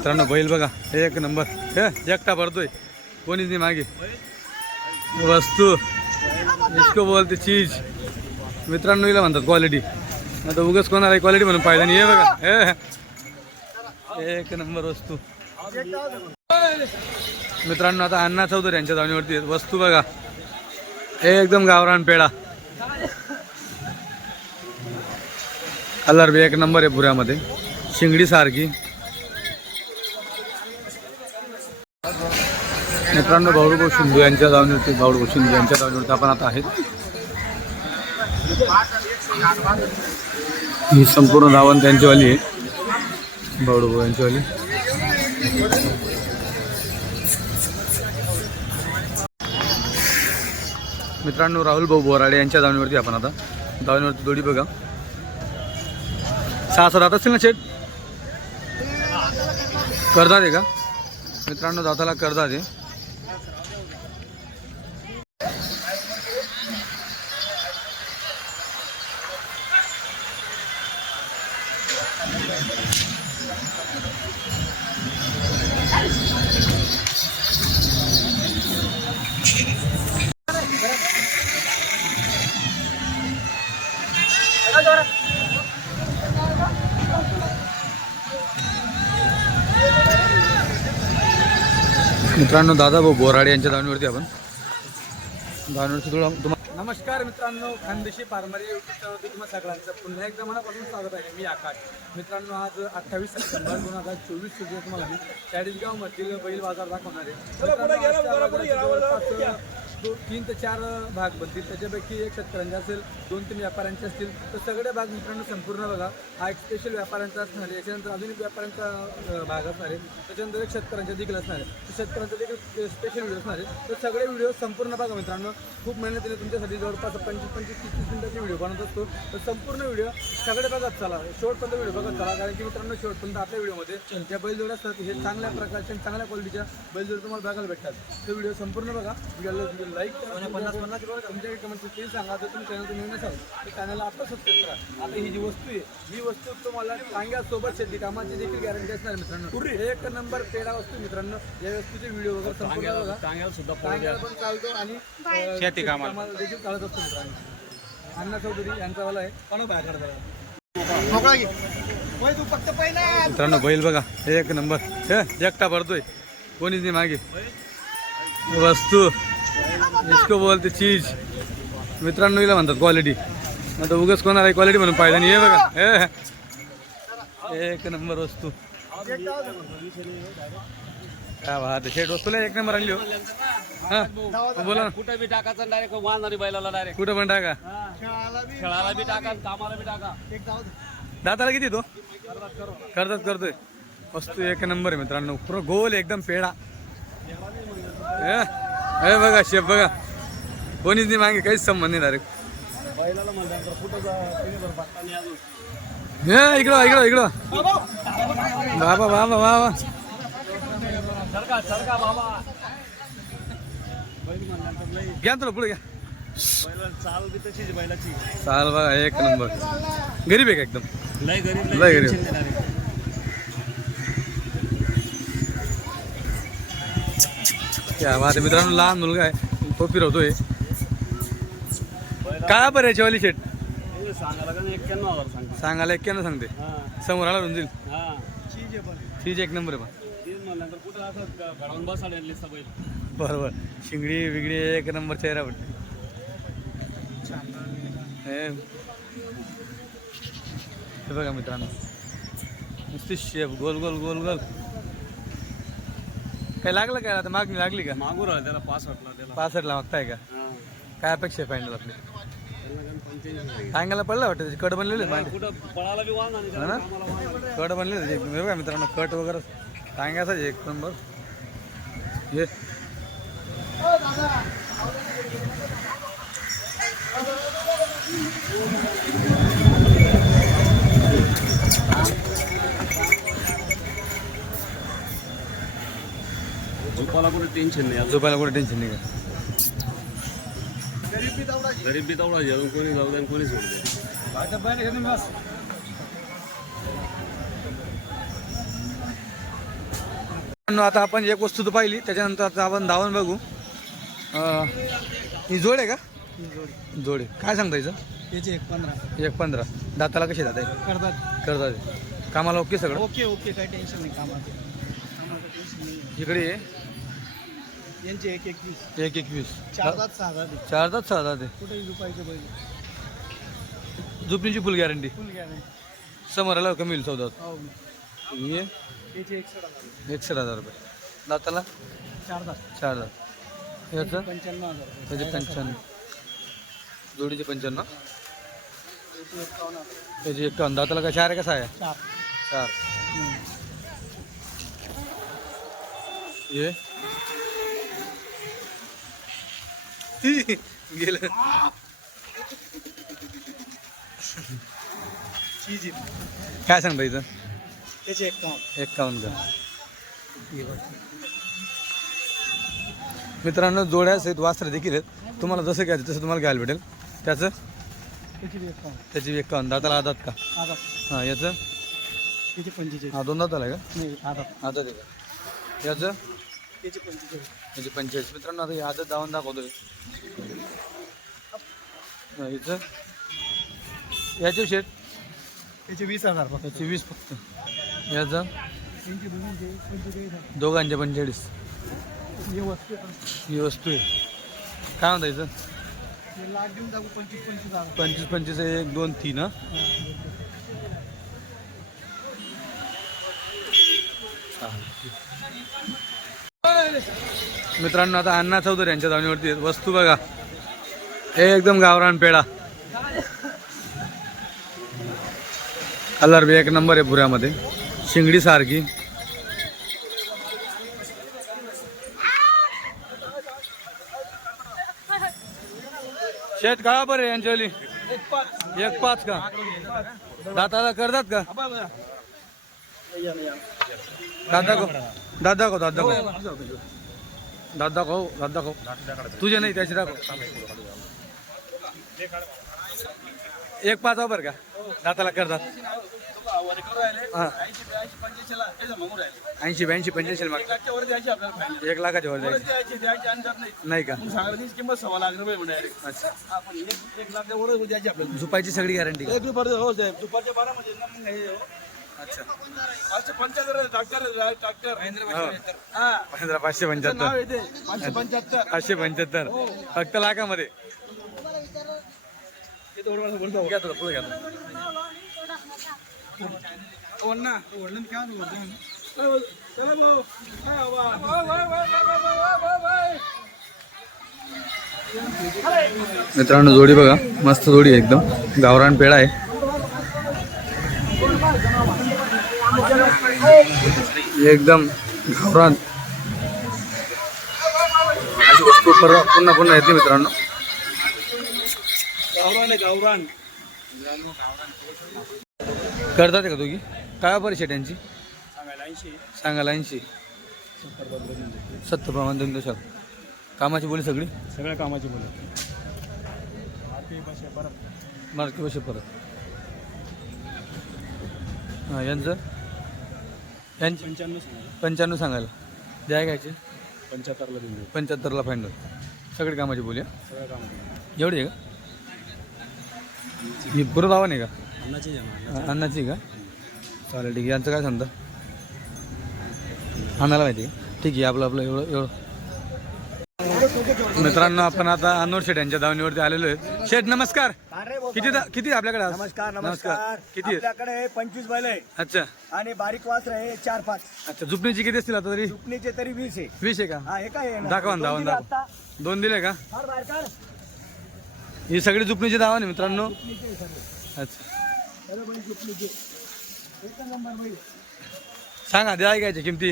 मित्रांनो बैल बघा एक नंबर. हे एकटा भरतोय. कोणीच नाही मागे. वस्तू. इसको बोलते चीज. मित्रांनो हिला म्हणतात क्वालिटी आता उगाच कोणाला क्वालिटी म्हणून पाहिलं नाही. हे बघा हे. एक नंबर वस्तू. मित्रांनो आता अण्णा चौधरी यांच्या धावणीवरती आहेत. वस्तू बघा. एकदम गावरान पेढा. कलर बी एक नंबर आहे पुऱ्यामध्ये. शिंगडी सारखी. मित्रांनो गौरव शिंदू यांच्या जावणीवरती गौरव शिंदू यांच्या जावणीवरती आपण आता आहेत. ही संपूर्ण धावण त्यांचीवाली आहे. गौरव यांचीवाली. मित्रांनो राहुल भाऊ बोराडे यांच्या धावणीवरती आपण आता. धावणीवरती दोडी बघा. सहा सात असतील ना शेट करतात आहे का? मित्रांनो दाताला कर्ज आहे. मित्रांनो दादा भाऊ बोराडे यांच्या धावणीवरती आपण. धावणीवरती थोडं तुम्हाला नमस्कार मित्रांनो खानदेशी पारंपरिक युट्यूब चॅनलवरती तुम्हा सगळ्यांचं पुन्हा एकदा मनापासून स्वागत आहे. मी आकाश. मित्रांनो आज अठ्ठावीस सप्टेंबर दोन हजार चोवीस रोजी तुम्हाला मी चाळीसगाव मधील बैल बाजार दाखवणार आहे. मित्रांनो, दो तीन ते चार भाग बनतील. त्याच्यापैकी एक शेतकऱ्यांचे असेल दोन तीन व्यापाऱ्यांचे असतील. तर सगळे भाग मित्रांनो संपूर्ण बघा. हा एक स्पेशल व्यापाऱ्यांचा असणार आहे. याच्यानंतर अजून एक व्यापाऱ्यांचा भाग असणार आहे. त्याच्यानंतर एक शेतकऱ्यांच्या देखील असणार आहे. तर शेतकऱ्यांचा देखील स्पेशल व्हिडिओ असणार आहे. तर सगळे व्हिडिओ संपूर्ण बघा मित्रांनो. खूप मेहनतीने तुमच्यासाठी जवळपास पंचवीस पंचवीस तीस तीस मिनिटाचे व्हिडिओ बनवत असतो. तर संपूर्ण व्हिडिओ सगळे बघत चला. शेवटपर्यंत व्हिडिओ बघत चला. कारण की मित्रांनो शेवटपर्यंत आपल्या व्हिडिओमध्ये त्या बैलजोड्या असतात हे चांगल्या प्रकारच्या आणि चांगल्या क्वालिटीच्या बैलजोड तुम्हाला बघायला भेटतात. ते व्हिडिओ संपूर्ण बघा. व्हिडिओला लाईक करा. पन्नास पन्नास तुमच्या कमेंट प्लीज सांगा जर तुम्ही चॅनल तुम्ही नसाल तर चॅनलला आता सबस्क्राईब करा. आता ही जी वस्तू आहे ही वस्तू तुम्हाला चांगल्यासोबत शेती कामाची देखील गॅरंटी असणार आहे मित्रांनो. एक नंबर पेडा वस्तू मित्रांनो. या वस्तूचे व्हिडिओ वगैरे संपूर्ण बघा. सुद्धा चांगला पण चालतो आणि शेती कामाला. देखील चालत असतो मित्रांनो. अण्णा चौधरी यांचा वाला आहे पण मित्रांनो बैल बघा. एक नंबर हे एकटा भरतोय. कोणीच नाही मागे. वस्तू. इसको बोलते चीज। मित्रांनो हिला म्हणतात क्वालिटी आता उगाच कोणाला क्वालिटी म्हणून पाहिलं नाही. हे बघा एक नंबर वस्तू. काय वाहत शेट वस्तूला एक नंबर आणली हो. हा बोला ना. कुठं बी टाकायचं डायरेक्ट वाहणारी बैलाला डायरेक्ट कुठं पण टाका. खेळायला बी टाका आणि कामाला बी टाका. दाताला किती तो? करतात करतोय. वस्तू एक नंबर आहे मित्रांनो. पुरं गोल एकदम पेढा. हे बघा शेप बघा. कोणीच नाही मागे काहीच संबंध नाही डायरेक्ट. हे इकडं इकडं इकडं बाबा! बाबा बाबा घ्या तुला पुढे घ्या. चाल बघा एक नंबर. गरीब आहे का एकदम? लय गरीब लय गरीब. Tension नाही त्या मित्रांनो लहान मुलगा आहे. तो फिरवतोय. काय बरं याच्यावाली शेट? हे सांगायला एक्क्याण्णव एक्क्यानं सांगते. समोर आला रुंदील हा एक नंबर आहे पण बरोबर. शिंगडी बिगडी एक नंबर चेहरा पडते हे. हे बघा मित्रांनो. नुसती शेप. गोल गोल गोल गोल. काय लागलं काय? आता मागणी लागली का? मागू राहिला त्याला पास वाटला त्याला. पासष्टला मागताय का? हा. काय अपेक्षा आहे फायनल आपली? त्यांना काही पंच्याऐंशी सांगायला पडलं वाटतं? त्याची कट बनलेले आहेत कुठं बी त्याला कट बनले त्याचे हे बघा मित्रांनो कट वगैरे सांगायचं एक नंबर हे झोपाला कुठे टेन्शन नाही. झोपायला कुठे टेन्शन नाही का? गरीब बी तेवढा अजून कोणी जाऊ दे कोणी सोडू मित्रांनो, आता आपण एक वस्तू तर पाहिली त्याच्यानंतर आता आपण धावून बघू. अं, ही जोड आहे का? जोड आहे. काय सांगता हिचं? त्याचे एक पंधरा. एक पंधरा. दाताला कसे जात आहे करतात. करतात. कामाला ओके सगळं? ओके ओके काही टेन्शन नाही कामाचं कामाचं टेन्शन नाही. इकडे ये. यांचे एक एकवीस एक एकवीस चार तास सहा चार तास सहा जाते कुठेही झोपणीची फुल गॅरंटी फुल गॅरंटी समोराला कमी होईल चौदा हो ये. त्याचे एकशे हजार एकशे हजार रुपये. दाताला? चार तास चार याचं? पंच्याण्णव हजार रुपये. त्याचे पंच्याण्णव. जोडीचे पंच्याण्णव. त्याचे एकावन्न हजार. त्याचे एकावन्न. दाताला काय चार आहे कसा आहे? चार. चार. हम्म. गेलं. काय सांगता इथं? त्याचे एकावन्न. एकावन्न का? मित्रांनो जोड्या सहित वास्त्र देखील आहेत. तुम्हाला जसं घ्यायचं तसं तुम्हाला घ्यायला भेटेल. त्याचं? त्याचे त्याची एकावन्न. दाताला आदात का? हां याचं? हा दोन दाताला आहे का? आदात. आहे का? याचं? म्हणजे पंचेचाळीस मित्रांनो आता आदत दावून दाखवतोय. याचं याचे शेट त्याचे वीस हजार फक्त. याचे वीस फक्त. याचं? दोघींचे पंचेचाळीस हे वस्तू आहे. ही काय म्हणता याचं पंचवीस पंचवीस एक दोन तीन हा? मित्रांनो आता अण्णा चौधरी यांच्या धावणीवरती आहेत. वस्तू बघा. एकदम गावरान पेढा. कलर बी एक नंबर आहे पुऱ्यामध्ये. शिंगडी सारखी. शेत काळा बरं आहे यांच्यावाली एक पाच का? दाताला करतात का? दादा को दादा को दादा को. दादा को दादा को तुझे नाही त्याची दाखव. एक पाच बर का? दाताला करतात ऐंशी ब्याऐंशी पंच्याऐंशी माग एक लाखाच्या वर जायचं. नाही का? झुपायची सगळी गॅरंटी एक रुपये हो दुपारच्या बारा हे हो. पाचशे पंच्याहत्तर. डॉक्टर डॉक्टर हा पंधरा पाचशे पंच्याहत्तर. पाचशे पंच्याहत्तर. फक्त लाखामध्ये. पुढे घ्या. मित्रांनो जोडी बघा. मस्त जोडी आहे एकदम. गावरान पेढा आहे. एकदम गावरान अशी वस्तू परवा पुन्हा पुन्हा येते मित्रांनो. गावरान आहे गावरान करतात का दोघी? काय परिषद त्यांची सांगायला ऐंशी. सत्तर प्रमाण दोन दिवसात कामाची बोली सगळी? सगळ्या कामाची बोला. परत. मार्की पैसे परत. हां यांचं? यांची पंच्याण्णव सांगा पंच्याण्णव सांगायला. द्या घ्यायचे. पंच्याहत्तरला देऊन देऊ. पंच्याहत्तरला फायनल सगळी कामाची बोली हा? सगळ्या कामाची. एवढी आहे का? ही पुरं दावा नाही का? अन्नाची जमा अन्नाची. का? चालेल ठीक आहे. यांचं काय सांगता? आणायला माहिती का ठीक आहे आपलं आपलं एवढं एवढं. मित्रांनो आपण आता अनोर शेठ यांच्या दावणीवरती आलेलो आहे. शेठ नमस्कार. किती दा- किती आपल्याकडे आज? नमस्कार नमस्कार. किती? आपल्याकडे पंचवीस बैल आहे अच्छा. आणि बारीक वासर आहे चार पाच. अच्छा झुपणीची किती असतील आता तरी? चुकणीचे तरी वीस आहे. वीस आहे का? हा हे काय आहे ना? दाखवा ना, दाखवा ना, दोन दिले दाखवा. आत्ता. दोन दिले का? फार बाहेर काढ. ही सगळी झुपणीची दावा नाही मित्रांनो. चुकणीचे आहे सगळे. अच्छा. सर्व बैल चुकणीचे. एकच नंबर बैल. सांगा द्या घ्यायची किमती.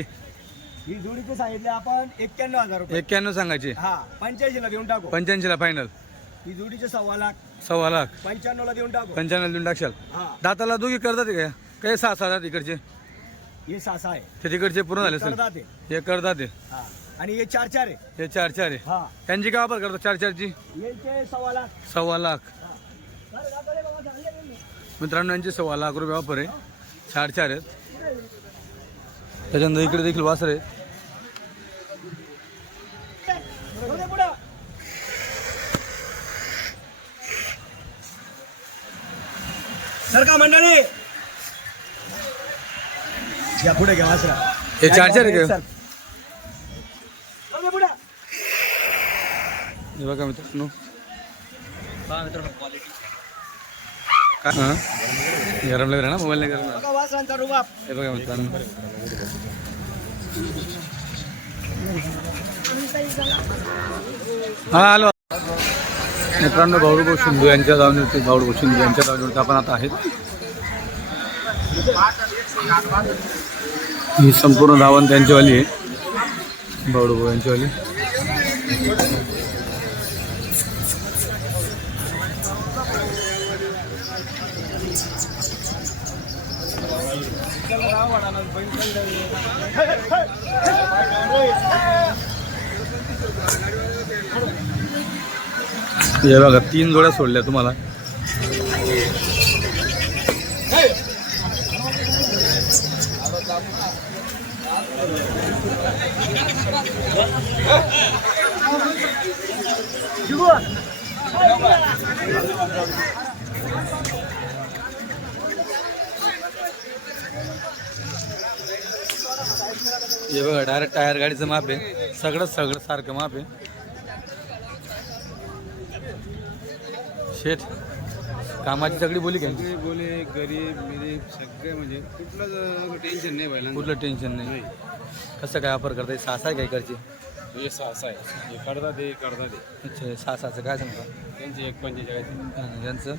ही जोडीचे सांगितले आपण एक्क्याण्णव हजार रुपये. एक्क्याण्णव सांगायची. हा पंच्याऐंशी ला देऊन टाकू. पंच्याऐंशीला फायनल ही जोडीचे सव्वा लाख. सव्वा देऊन टाकू. पंच्याण्णव देऊन टाकशाल? हा. दाताला दोघी करतात का? काही सहा सहा इकडचे? हे सासा आहे. ते तिकडचे पूर्ण झाले असेल. करतात हे. हे करतात ते हा. आणि हे चार चार आहे. हे चार चार आहे. हा. त्यांची काय वापर करतात चार चारची? यांचे सव्वा लाख. सव्वा लाख. हा. अरे, दादा, बाबा, चांगले आहे. मित्रांनो यांचे सव्वा लाख रुपये वापर आहे. चार चार आहेत. त्याच्यानंतर इकडे देखील वासर आहे सरका मंडळी. या पुढे घ्या वासरा हे चार्जर आहे का पुढे पुढे. हे बघा मित्रांनो. काय? हां? गरम लागलं ना मोबाईल नाही गरम बघा वासरांचा रुबाब. हे बघा मित्रांनो. हा हॅलो. मित्रांनो भाऊभाऊ शिंदू यांच्या जाऊनवरती भाऊभाऊ शिंदू यांच्या जाऊनवरती आपण आता आहेत. ही संपूर्ण धावण त्यांच्यावाली आहे. भाऊभाऊ यांच्यावाली हे बघा तीन जोड्या सोडल्या तुम्हाला. हे बघा डायरेक्ट टायर गाडीचं माप आहे. सगळं सगळं सारखं माप आहे. शेठ कामाची सगळी बोली काय? सगळे बोले गरीब मिरीब सगळे म्हणजे कुठलं टेन्शन नाही व्हायला कुठलं टेन्शन नाही. कसं काय वापर करता सहा आहे काय करचे हे सहा आहे. हे करता दे करता दे. अच्छा सहा सहाचं काय सांगता? त्यांचे एक पंचेचाळीस. आणि यांचं?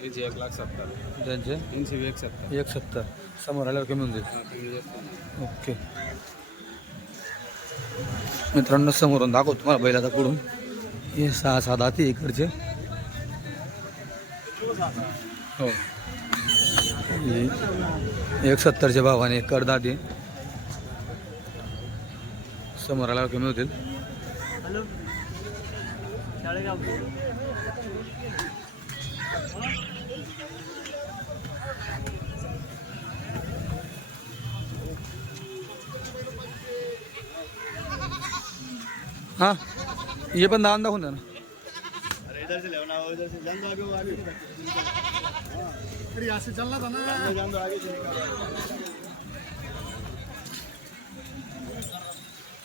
त्यांचे एक लाख सत्तर. त्यांचे? त्यांचे एक सत्तर. एक सत्तर. समोर आल्यावर कमी होऊन जाईल. हा, कमी जास्त नाही. ओके. मित्रांनो समोरून दाखव तुम्हाला बैलाचा पुढून. हे सहा सात हाती इकडचे. हो. एक सत्तरच्या भावाने एक कडदाटी समोर आल्यावर कमी होतील. हां हे पण दावून दाखवून द्या ना हो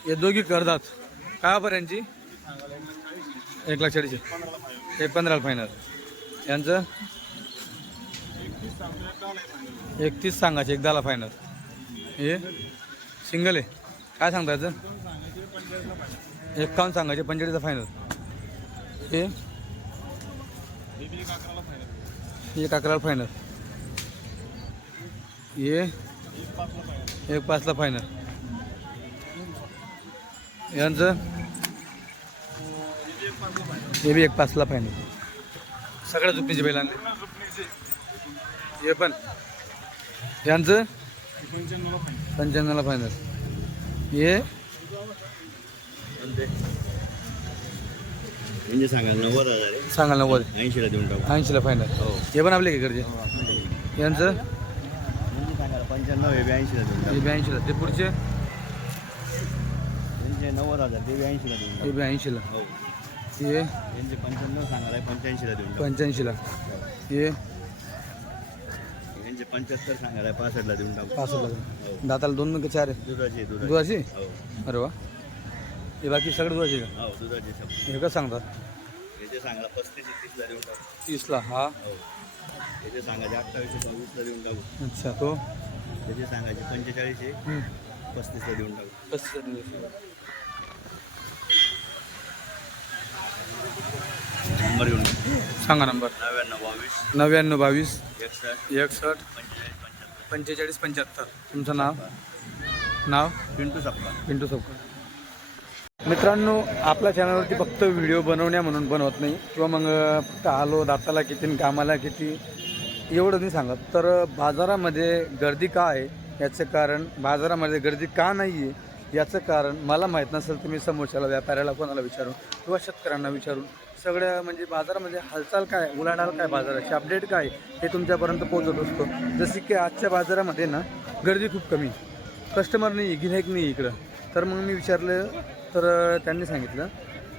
हे दोघी करतात. काय बरं यांची? एक लाख चाळीस. एक पंधराला फायनल यांचं? एकतीस सांगायचे एक दहाला फायनल हे? सिंगल आहे. काय सांगता याचं? एकावन्न सांगायचे पंचेचाळीसचा फायनल हे? एक अकराला फायनल ये एक पाचला फायनल यांचं? हे बी एक पाचला फायनल सगळ्या झुपणीचे बैल हे पण. यांचं? पंच्याण्णवला फायनल हे? म्हणजे सांगाल नव्वद हजार आहे? सांगाल नव्वद. ऐंशीला देऊन टाकू. ऐंशीला फायनल हे. पण आपले काय करते यांचं? म्हणजे सांगाल पंच्याण्णव हे बी ऐंशीला देऊन हे बी ऐंशीला ते पुढचे? त्यांचे नव्वद हजार ते बी ऐंशीला देऊन हे टाकू. बी ऐंशीला हो. हे? यांचे पंच्याण्णव सांगाल पंच्याऐंशीला देऊन टाकू. पंच्याऐंशीला. हे? यांचे पंच्याहत्तर सांगाल पासष्टला देऊन टाकू. पासष्टला दाताला दोन का चार आहे. दुधाचे दुधाचे. दुधाची? हो. अरे वा. हे बाकी सगळे दुधाची का? हो दुधाचे हे कसं सांगतात याचे सांगाल पस्तीस तीसला देऊन टाकू. तीसला हा? हो. याचे सांगायचे अठ्ठावीसशे सव्वीसला देऊन टाकू. अच्छा तो? त्याचे सांगायचे पंचेचाळीसशे. पस्तीसला देऊन टाकू. पस्तीस. नंबर घेऊन सांगा नंबर. नव्याण्णव बावीस. नव्याण्णव बावीस. एकसष्ट. एकसष्ट. पंचेचाळीस पंचेचाळीस पंच्याहत्तर. तुमचं नाव? नाव? पिंटू सप्पा पिंटू चौकर मित्रांनो आपल्या चॅनलवरती फक्त व्हिडिओ बनवण्या म्हणून बनवत नाही. किंवा मग फक्त आलो दाताला किती कामाला किती एवढं नाही सांगत. तर बाजारामध्ये गर्दी का आहे याचं कारण बाजारामध्ये गर्दी का नाही आहे याचं कारण मला माहीत नसेल तर मी समोरच्याला व्यापाऱ्याला कोणाला विचारून किंवा शेतकऱ्यांना विचारून. सगळ्या म्हणजे बाजारामध्ये हालचाल काय उलाढाल काय बाजाराची अपडेट काय हे तुमच्यापर्यंत पोहोचत असतो. जसे की आजच्या बाजारामध्ये ना गर्दी खूप कमी कस्टमर नाही गिऱ्हाईक नाही इकडं. तर मग मी विचारलं तर त्यांनी सांगितलं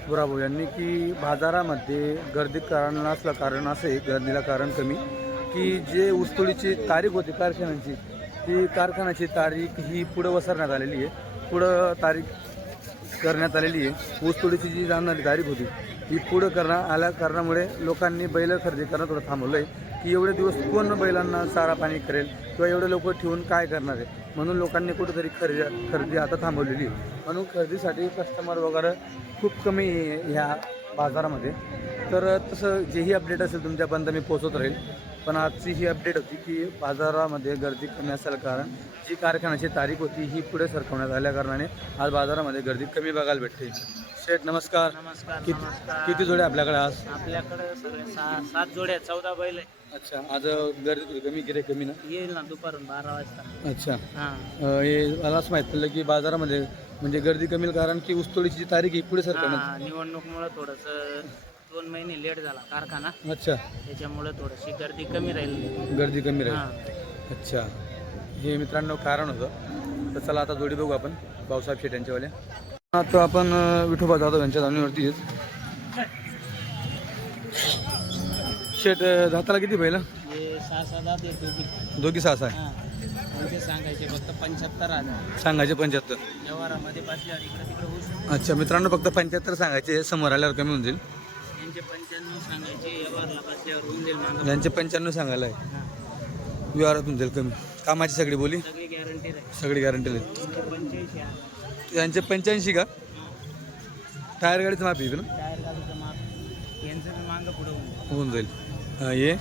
गुराभाऊ यांनी की बाजारामध्ये गर्दी कारण असलं कारण असं आहे गर्दीला कारण कमी की जे ऊसतोडीची तारीख होती कारखान्यांची ती कारखान्याची तारीख ही पुढं वसरण्यात आलेली आहे. पुढं तारीख करण्यात आलेली आहे. ऊसतोडीची जी जाणणारी तारीख होती ही पुढं करणं आल्या कारणामुळे लोकांनी बैल खरेदी करणं थोडं थांबवलं आहे की एवढे दिवस कोण बैलांना चारा पाणी करेल किंवा एवढे लोक ठेवून काय करणार आहे? म्हणून लोकांनी कुठेतरी खरेदी खरेदी आता थांबवलेली आहे. म्हणून खरेदीसाठी कस्टमर वगैरे खूप कमी आहे ह्या बाजारामध्ये. तर तसं जेही अपडेट असेल तुमच्यापर्यंत मी पोहोचत राहील. पण आजची ही अपडेट होती की बाजारामध्ये गर्दी कमी असेल कारण जी कारखान्याची तारीख होती ही पुढे सरकवण्यात आल्या कारणाने आज बाजारामध्ये गर्दी कमी बघायला भेटते. शेठ नमस्कार. नमस्कार किती नमस्कार. किती जोडे आपल्याकडे आज? आपल्याकडे सगळे सहा सात जोड्या चौदा बैल आहे. अच्छा आज गर्दी कमी गिरे कमी ना? येईल ना दुपारून बारा वाजता. अच्छा. हा. अं, हे मला असं माहीत पडलं की बाजारामध्ये म्हणजे गर्दी कमी कारण की ऊसतोडीची जी तारीख ही पुढे सरकवण्यात हा निवडणूकमुळे थोडस दोन महिने लेट झाला कारखाना. अच्छा. त्याच्यामुळे थोडीशी गर्दी कमी राहील. गर्दी कमी हा. राहील अच्छा. हे मित्रांनो कारण होतं. तर चला आता जोडी बघू आपण भाऊसाहेब शेट यांच्यावाल्या आता आपण विठोबा जाधव यांच्या आहेत. शेट अं, दाताला किती हे आहे दोघी. सहा सहा सांगायचे? फक्त पंच्याहत्तर सांगायचे पंच्याहत्तर. व्यवहारामध्ये अच्छा मित्रांनो फक्त पंच्याहत्तर सांगायचे समोर आल्यावर कमी होऊन जाईल. यांचे पंच्याण्णव सांगायचे व्यवहारला बसल्यावर होऊन जाईल मागं. यांचे पंच्याण्णव सांगायला आहे. व्यवहारात होऊन जाईल कमी. कामाची सगळी बोली? सगळी गॅरंटी राहील सगळी गॅरंटी आहे. यांचे पंच्याऐंशी हजार का? टायर गाडीचं ना? माप. मागं पुढं होऊन जाईल. हा, ये.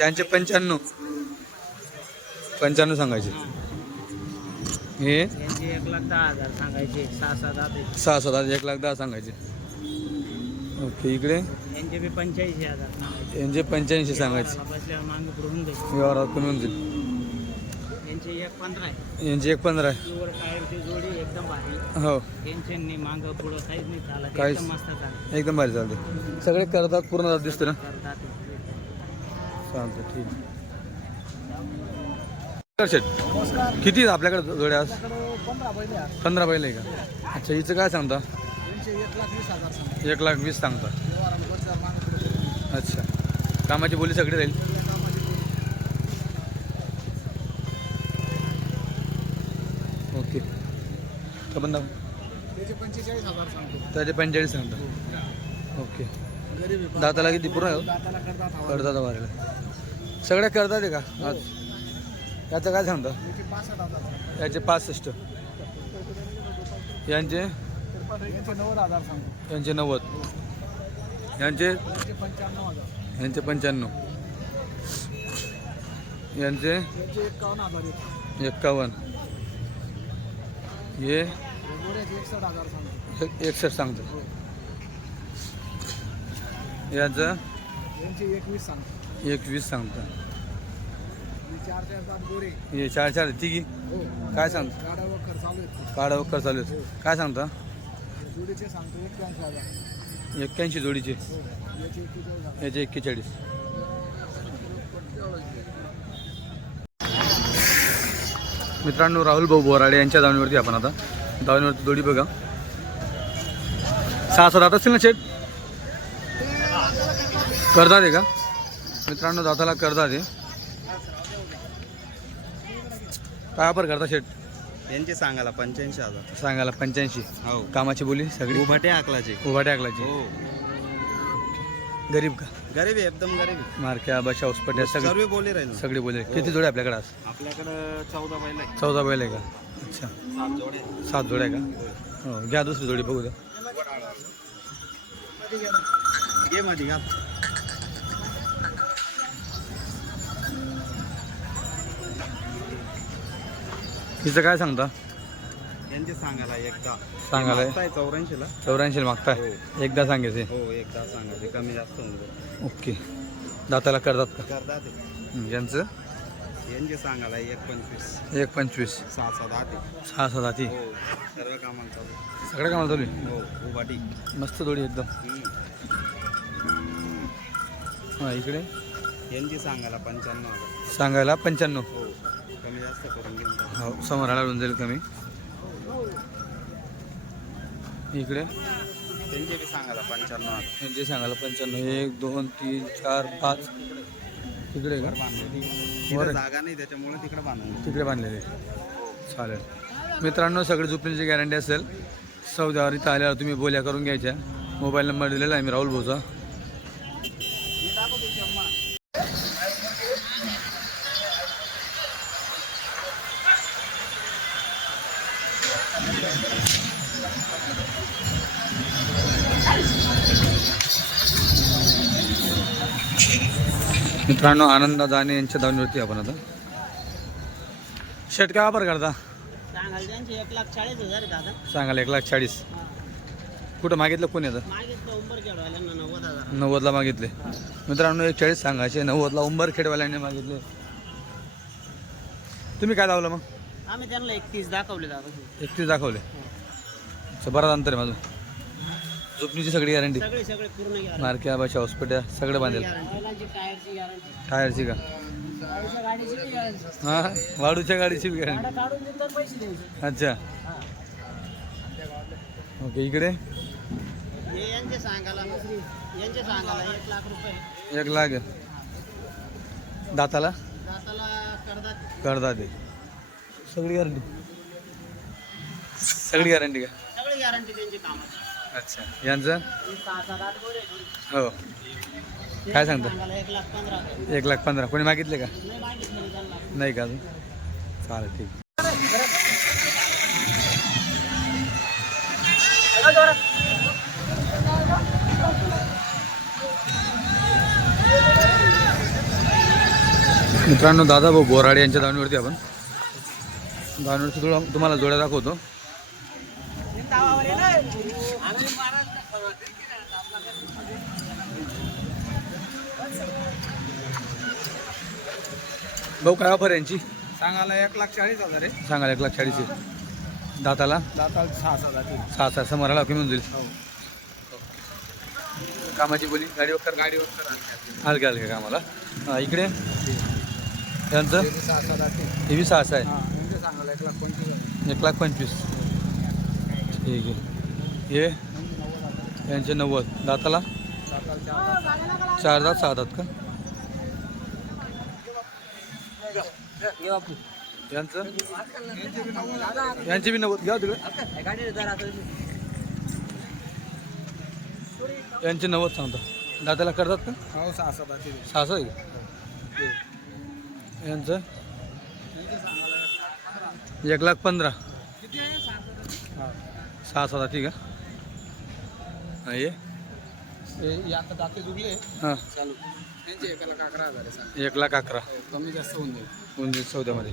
यांचे पंच्याण्णव. पंच्याण्णव सांगायचे. हे. एक लाख दहा हजार सांगायचे. सहा सात आठ आहेत. सहा सात एक लाख दहा सांगायचे. ओके इकडे. यांचे पंच्याऐंशी हजार यांचे पंच्याऐंशी सांगायचे. व्यवहारात कमी होऊन जाईल. यांचे एक पंधरा आहे. जोडी एकदम भारी. हो. काहीच चालत. काहीच- एकदम मस्त चालत. एकदम भारी चालते सगळे करतात पूर्ण जात दिसतं ना? चालतं ठीक आहे. शेट किती आपल्याकडे जोड्या आज? पंधरा पहिले का? अच्छा हिचं काय सांगता? एक लाख वीस सांगता. अच्छा. कामाची बोली सगळी राहील. ओके. तर पण पंचेचाळीस हजार सांगतो. त्याचे पंचेचाळीस सांगता. ओके. गरीब आहे. दाताला किती? पूर्ण आहे हो? करतात वारेला सगळ्या करतात आहे का? आज. याचं काय सांगता. याचे पासष्ट यांचे यांचे? नव्वद यांचे यांचे पंच्याण्णव. यांचे? एक्कावन्न. हे? एकसष्ट सांगतो. याचं? एकवीस सांगतो. एकवीस सांगतो हे चार चार तिघी. काय सांगतो? गाड्या वखर चालू काढा. काय सांगता? सांगतो एक्क्याऐंशी जोडीचे. याचे एक्केचाळीस. मित्रांनो राहुल भाऊ बोराडे यांच्या दावणीवरती आपण आता. दावणीवरती जोडी बघा. सहा सात जात असतील ना शेट करदा दे का? मित्रांनो दाताला करदा दे काय वापर करता शेट यांचे सांगायला पंच्याऐंशी हजार. सांगायला पंच्याऐंशी. हो. कामाची बोली सगळी? उभाटे आकलाचे. उभा टाकलाची हो. गरीब का? गरीब आहे एकदम गरीब आहे. मारक्या बशा उसपट्या सगळे सर्व बोली राहील. सगळे बोलले किती जोडे आपल्याकडे आज? आपल्याकडं चौदा बैल आहे चौदा बैल आहे का? अच्छा. सात जोडे सात जोड्या का? हो. घ्या दुसरी जोडी बघू द्या. घे मध्ये घाल हिचं काय सांगता? यांचे सांगायला एकदा. सांगायला? चौऱ्याऐंशीला? चौऱ्याऐंशी मागताय? एकदा सांगायचे? हो एकदा सांगायचे. कमी जास्त होऊन जाईल. ओके. दाताला करतात का? करतात ते. हं, यांचं? यांचे सांगायला एक पंचवीस. एक पंचवीस. सहा सहा दहा ते सहा सहा जाती हो? सर्व कामाला चालू सगळ्या कामाला चालू आहे. हो उभाटी. मस्त जोडी एकदम. हम्म. हां इकडे? यांची सांगायला पंच्याण्णव हजार. सांगायला पंच्याण्णव. हो. कमी जास्त करून घेऊन जा. हो समोर आला होऊन जाईल कमी. इकडे? त्यांचे बी सांगायला पंच्याण्णव हजार. यांचे सांगायला पंच्याण्णव. एक दोन तीन चार पाच. तिकडे का? बरं. जागा नाही त्याच्यामुळे तिकडे बांधलं तिकडे बांधलेले. चालेल. मित्रांनो सगळे झोपण्याची गॅरंटी असेल. सौद्यावर इथं आल्यावर तुम्ही बोल्या करून घ्यायच्या. मोबाईल नंबर दिलेला आहे मी राहुल भाऊचा. मित्रांनो आनंद दाने यांच्या दावणीवरती आपण आता. शर्ट काय वापर करता? सांगाल एक लाख चाळीस कुठं मागितलं? कोणी उंबर हजार. नव्वदला मागितले. मित्रांनो एक चाळीस सांगायचे नव्वदला उंबरखेडवाल्यांनी मागितले. तुम्ही काय लावलं मग? आम्ही त्यांना एकतीस दाखवले दादा. एकतीस दाखवले. बराच अंतर आहे माझं. झोपणीची सगळी गॅरंटी सगळे सगळे पूर्ण मार्के हॉस्पिटल सगळं बांधेल. बैलांची टायरची का? गाडीची हां? वाढूच्या गाडीची बी गॅरंटी काढून देतात पैसे द्यायचे. अच्छा. ओके इकडे? हे यांचे सांगायला यांचे सांगायला एक लाख रुपये. एक लाख. दाताला? दाताला करता ते सगळी गॅरंटी सगळी गॅरंटी का? सगळी गॅरंटी त्यांची कामाची. अच्छा. यांचं? हो. काय सांगता? एक लाख पंधरा. कोणी मागितले का? नाही नाही का अजून? चालेल ठीक. मित्रांनो दादा भाऊ बोराडे यांच्या दावणीवरती आपण. दावणीवरती थोडं तुम्हाला जोड्या दाखवतो. भाऊ काय ऑफर यांची? सांगायला एक लाख चाळीस हजार आहे. सांगा एक लाख चाळीस आहे. दाताला? दाताला सहा सहा जातील सहा सहा समोराला कमी होऊन जाईल कामाची बोली गाडी वगैरे गाडीवर हलक्या हलक्या कामाला. हा, इकडे? त्यांचं हे बी सहा सहा आहे. सांगायला एक लाख पंचवीस हजार एक लाख पंचवीस. ठीक आहे. हे? यांचे नव्वद. दाताला? चार दात सहा दात का? यांचं यांचे बी नव्वद. घ्या तिकडे. यांचे नव्वद सांगता. दाताला करतात का? हो सहा सहा जातील सहा? यांचं? एक लाख पंधरा. सहा सहा ठीक आहे ये. हे आता दाते जुगले हां. चालू. त्यांचे एक लाख अकरा हजार आहे सांग. एक लाख अकरा? कमी जास्त होऊन जाईल. उंदीर चौद्यामध्ये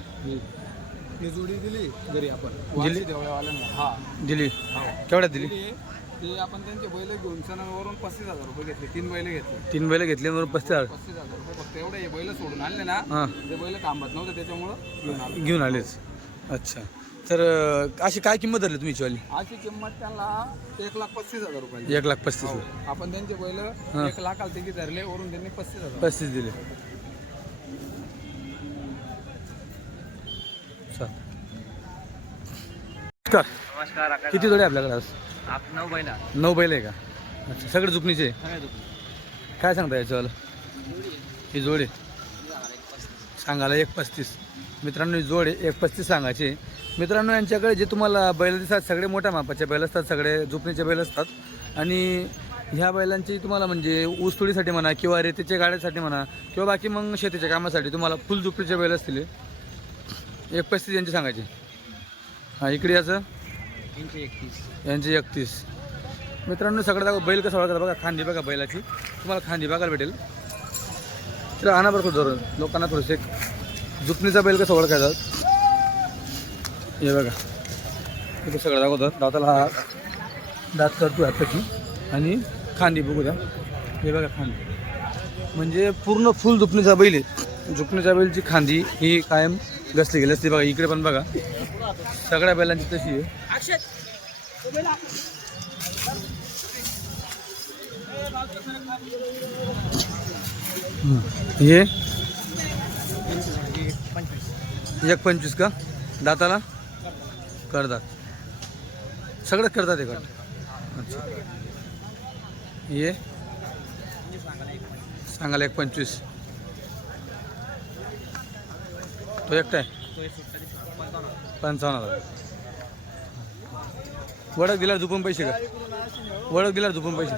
ही जोडी दिली घरी आपण. दिली? देवळ्यावाल्यांना हा. दिली? हो. केवढ्यात दिली? ते आपण त्यांचे बैल घेऊन सणावरून पस्तीस हजार रुपये घेतले. तीन बैल घेतले. तीन बैल घेतले म्हणून पस्तीस हजार? पस्तीस हजार रुपये फक्त एवढे हे बैल सोडून आणले ना हां. ते बैल थांबत नव्हते त्याच्यामुळं घेऊन आलो. घेऊन आलेच. अच्छा. तर अशी काय किंमत धरली तुम्ही अशी किंमत त्यांना एक लाख पस्तीस हजार रुपये एक लाख पस्तीस आपण त्यांचे बैल हा. एक लाख आलते की धरले वरून त्यांनी पस्तीस हजार. पस्तीस दिले. चल. नमस्कार. नमस्कार किती जोडे आपल्याकडे आज? आप नऊ बैला नऊ बैल आहे का? अच्छा सगळे झुकणीचे काय सांगता याच्यावाला? ही जोडे. सांगायला एक पस्तीस. मित्रांनो ही जोड आहे एक पस्तीस सांगायचे मित्रांनो यांच्याकडे जे तुम्हाला बैल दिसतात सगळे मोठ्या मापाचे बैल असतात सगळे झुपणीचे बैल असतात. आणि ह्या बैलांची तुम्हाला म्हणजे ऊसतोडीसाठी म्हणा किंवा रेतीच्या गाड्यासाठी म्हणा किंवा बाकी मग शेतीच्या कामासाठी तुम्हाला फुल झुपडीचे बैल असतील एक पस्तीस यांचे सांगायचे. हां इकडे याचं. यांची एकतीस. यांचे एकतीस मित्रांनो सगळं दाखव बैल कसं ओळखतात बघा खांदी बघा बैलाची. तुम्हाला खांदी बघायला भेटेल. तर आणा बरं खूप धरून लोकांना थोडंसं एक जुपणीचा बैल कसं ओळखायचा. हे बघा. इथे सगळं दाखवतात दाताला हा दात करतो आत्ताची आणि खांदी बघू द्या. हे बघा खांदी. म्हणजे पूर्ण फुल झुपणीचा बैल आहे. जुपणीच्या बैलची खांदी ही कायम घसली गेली असते. बघा इकडे पण बघा. सगळ्या बैलांची तशी आहे. हे? एक पंचवीस का? दाताला? करतात. सगळं करतात ते कट अच्छा. हे सांगायला एक पंचवीस. तो एकट आहे? पंचावन्न. हजार वडक दिला झुपून पैसे का? वडक दिला झुपून पैसे.